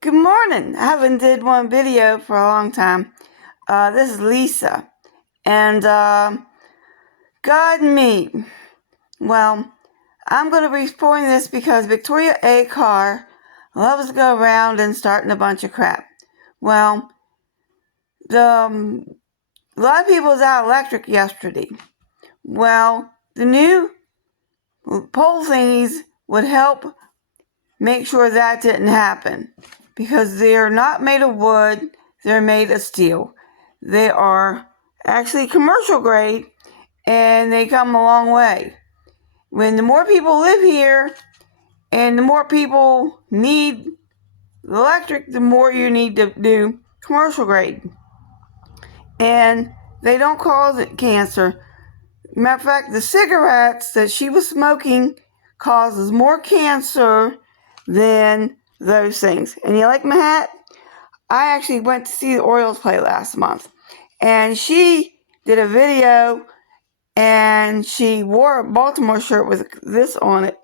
Good morning. I haven't did one video for a long time. This is Lisa. And God and me. Well, I'm going to be reporting this because Victoria A. Carr loves to go around and starting a bunch of crap. Well, a lot of people was out electric yesterday. Well, the new pole thingies would help make sure that didn't happen because they're not made of wood, they're made of steel. They are actually commercial grade and they come a long way. When the more people live here and the more people need electric, the more you need to do commercial grade. And they don't cause it cancer. Matter of fact, the cigarettes that she was smoking causes more cancer than those things. And you like my hat? I actually went to see the Orioles play last month. And she did a video and she wore a Baltimore shirt with this on it.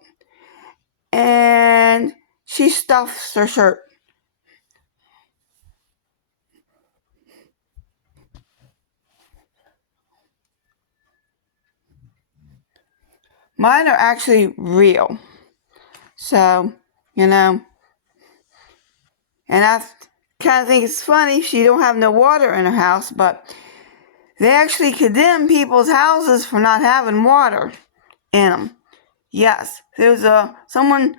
And she stuffs her shirt. Mine are actually real. So, and I kind of think it's funny she don't have no water in her house, but they actually condemn people's houses for not having water in them. Yes, there's someone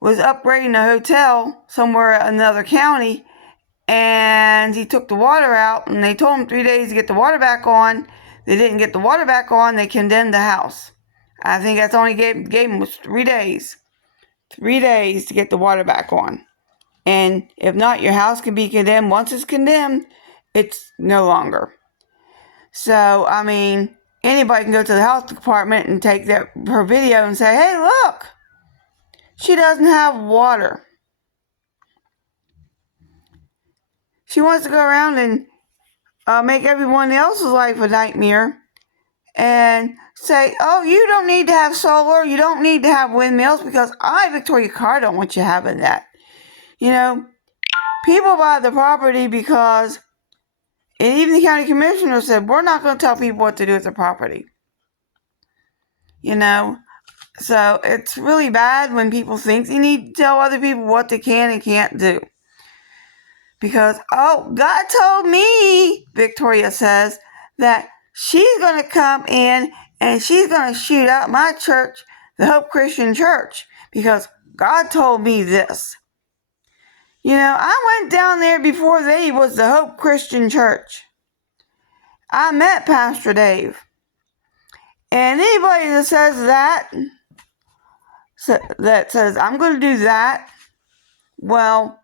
was upgrading a hotel somewhere in another county, and he took the water out, and they told him 3 days to get the water back on. They didn't get the water back on. They condemned the house. I think that's only gave him was 3 days. 3 days to get the water back on. And if not, your house can be condemned. Once it's condemned, it's no longer. So, I mean, anybody can go to the health department and take her video and say, hey, look, she doesn't have water. She wants to go around and make everyone else's life a nightmare and say, oh, you don't need to have solar, you don't need to have windmills, because I, Victoria Carr, don't want you having that. People buy the property because, and even the county commissioner said, we're not going to tell people what to do with the property. So it's really bad when people think they need to tell other people what they can and can't do. Because, God told me, Victoria says, that she's going to come in and she's going to shoot out my church, the Hope Christian Church, because God told me this. I went down there before they was the Hope Christian Church. I met Pastor Dave. And anybody that says that says, I'm going to do that, well,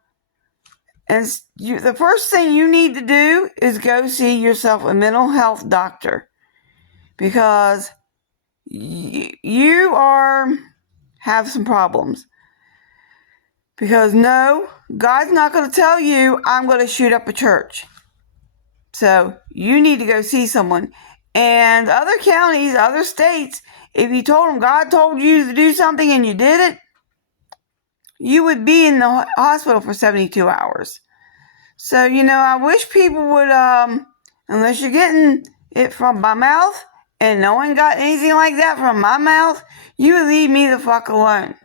and the first thing you need to do is go see yourself a mental health doctor, because you have some problems. Because no, God's not going to tell you, I'm going to shoot up a church. So you need to go see someone. And other counties, other states, if you told them God told you to do something and you did it, you would be in the hospital for 72 hours. So, I wish people would, unless you're getting it from my mouth, and no one got anything like that from my mouth, you would leave me the fuck alone.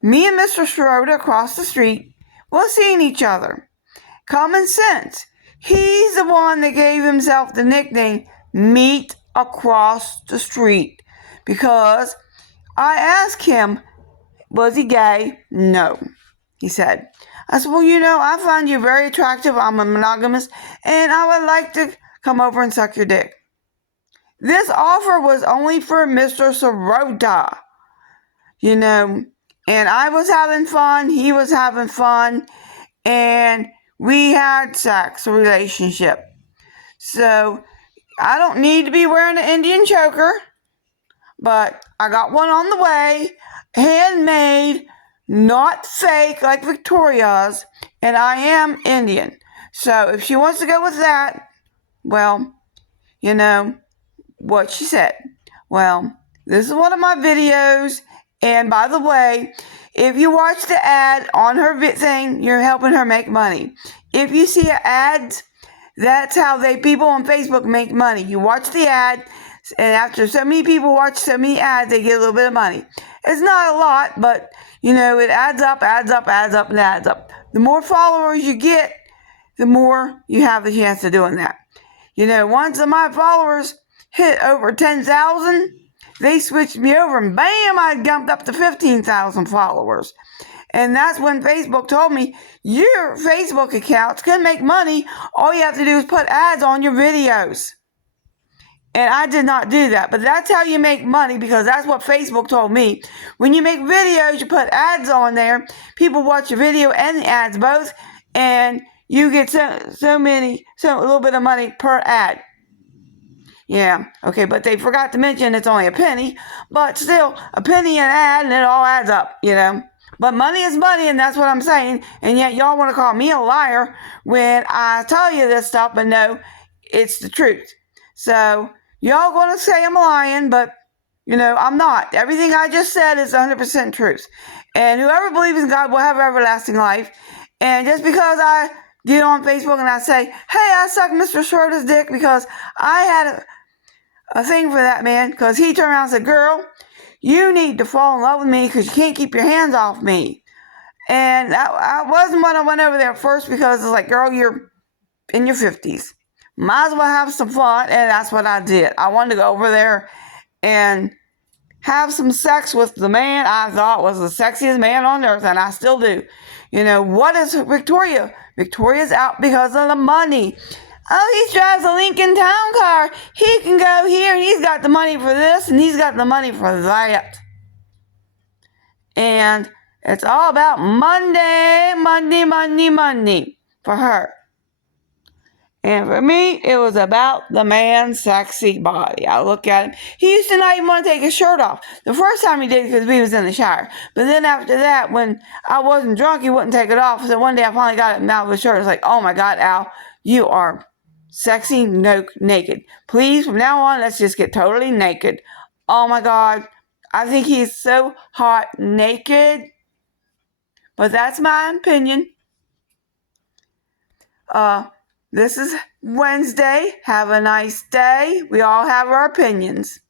Me and Mr. Schroeder across the street were seeing each other. Common sense. He's the one that gave himself the nickname Meat Across the Street, because I asked him, was he gay? No, he said. I said, well, I find you very attractive. I'm a monogamous, and I would like to come over and suck your dick. This offer was only for Mr. Sorota, and I was having fun, he was having fun, and we had sex, a relationship. So I don't need to be wearing an Indian choker, but I got one on the way, handmade, not fake like Victoria's, and I am Indian. So if she wants to go with that, well, what she said. Well, this is one of my videos, And by the way, if you watch the ad on her thing, you're helping her make money. If you see ads, that's how people on Facebook make money. You watch the ad, and after so many people watch so many ads, they get a little bit of money. It's not a lot, but it adds up, and adds up. The more followers you get, the more you have the chance of doing that. Once my followers hit over 10,000, they switched me over, and bam, I jumped up to 15,000 followers. And that's when Facebook told me, your Facebook account's going to make money. All you have to do is put ads on your videos. And I did not do that. But that's how you make money, because that's what Facebook told me. When you make videos, you put ads on there. People watch your video and the ads both. And you get a little bit of money per ad. Yeah, okay, but they forgot to mention it's only a penny. But still, a penny an ad, and it all adds up, But money is money, and that's what I'm saying. And yet y'all want to call me a liar when I tell you this stuff, but no, it's the truth. So y'all going to say I'm lying, but, I'm not. Everything I just said is 100% truth. And whoever believes in God will have everlasting life. And just because I get on Facebook and I say, hey, I suck Mr. Schroeder's dick because I had a thing for that man, because he turned around and said, girl, you need to fall in love with me because you can't keep your hands off me. And I wasn't when I went over there first, because it's like, girl, you're in your 50s. Might as well have some fun. And that's what I did. I wanted to go over there and have some sex with the man I thought was the sexiest man on earth, and I still do. What is Victoria? Victoria's out because of the money. Oh, he drives a Lincoln Town Car. He can go here, and he's got the money for this, and he's got the money for that. And it's all about money for her. And for me, it was about the man's sexy body. I look at him. He used to not even want to take his shirt off. The first time he did, because we was in the shower. But then after that, when I wasn't drunk, he wouldn't take it off. So one day I finally got him out of his shirt. It's like, oh my God, Al, you are sexy naked. Please, from now on, let's just get totally naked. Oh my God, I think he's so hot naked. But that's my opinion. This is Wednesday. Have a nice day. We all have our opinions.